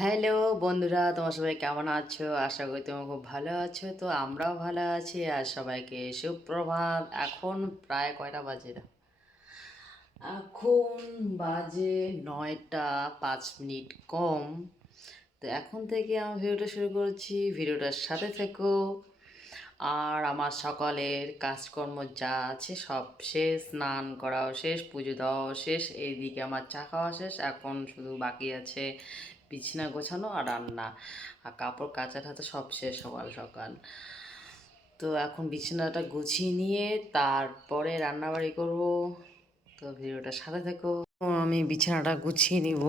Hello বন্ধুরা, তোমার সবাই কেমন আছো? আশা করি তোমরা খুব ভালো আছো। তো আমরাও ভালো আছি আর সবাইকে সুপ্রভাত। এখন প্রায় কয়টা বাজে? এখন বাজে নয়টা পাঁচ মিনিট কম। তো এখন থেকে আমি ভিডিওটা শুরু করছি। ভিডিওটার সাথে থেকো। আর আমার সকালের কাজকর্ম যা আছে সব শেষ, স্নান করাও শেষ, পুজো দেওয়াও শেষ, এইদিকে আমার চা খাওয়া শেষ, এখন শুধু বাকি আছে বিছানা গোছানো আর রান্না। আর কাপড় কাচা ঠাচা সব শেষ সকাল সকাল। তো এখন বিছানাটা গুছিয়ে নিয়ে তারপরে রান্নাবাড়ি করব। তো ভিডিওটা সাথে থেকো। আমি বিছানাটা গুছিয়ে নিব।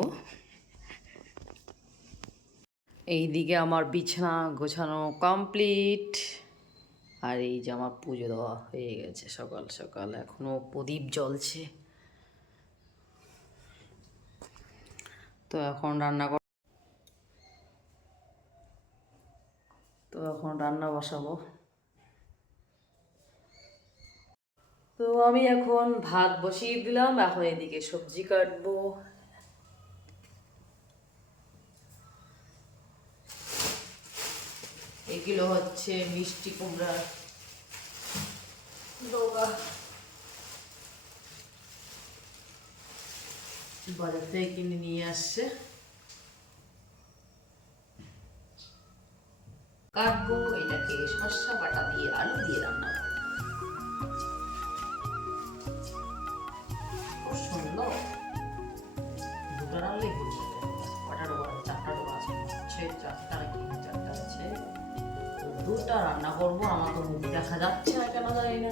এইদিকে আমার বিছানা গোছানো কমপ্লিট। আর এই যে আমার পুজো দেওয়া হয়ে গেছে সকাল সকাল। এখনও প্রদীপ জ্বলছে। তো এখন রান্না তো এখন রান্না বসাবো। তো আমি এখন ভাত বসিয়ে দিলাম এখন এদিকে সবজি কাটবো। এগুলো হচ্ছে মিষ্টি কুমড়া। ডোগা বাজার থেকে কিনে নিয়ে আসছে। কাটবো এটাকে শসা বাটা দিয়ে আলু দিয়ে রান্না খুব দুটা রান্না করব, আমার তো মুখ দেখা যাচ্ছে না কেন জানি না।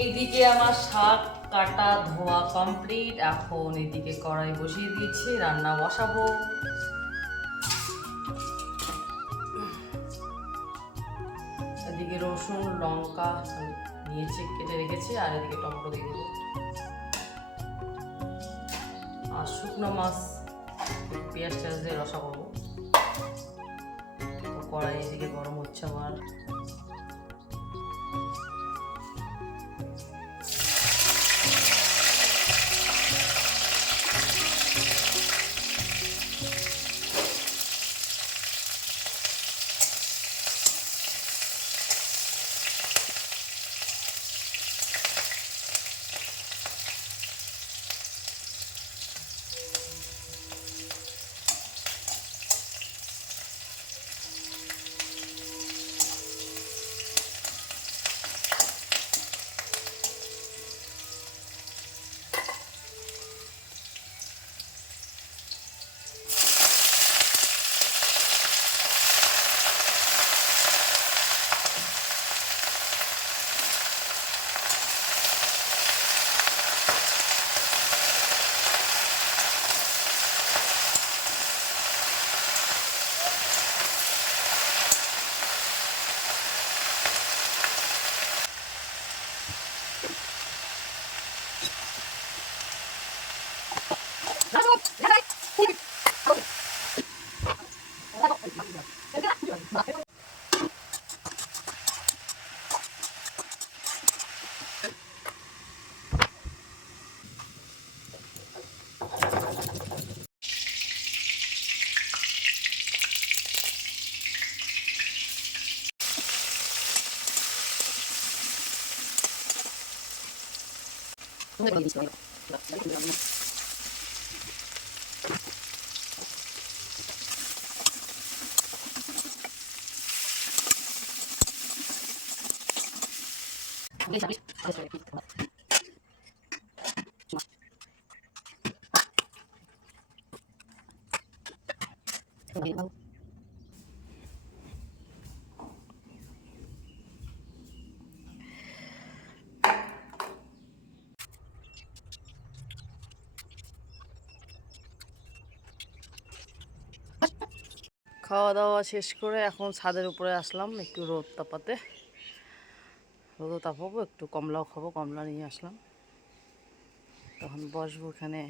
এইদিকে আমার শাক কাটা ধোয়া কমপ্লিট। এখন এদিকে কড়াই বসিয়ে দিয়েছি, রান্না বসাবো। এদিকে রসুন, লঙ্কা নিয়েছি কেটে রেখেছি, আর এদিকে টমেটো দিয়ে দেবো। আর শুকনো মাছ পেঁয়াজ টেয়াজ দিয়ে রসা করব। কড়াই এদিকে গরম হচ্ছে আমার। Dito, na. Okay, sabi. খাওয়া দাওয়া শেষ করে এখন ছাদের উপরে আসলাম একটু রোদ তাপাতে। রোদও তাপাবো, একটু কমলাও খাব, কমলা নিয়ে আসলাম। তখন বসবো এখানে।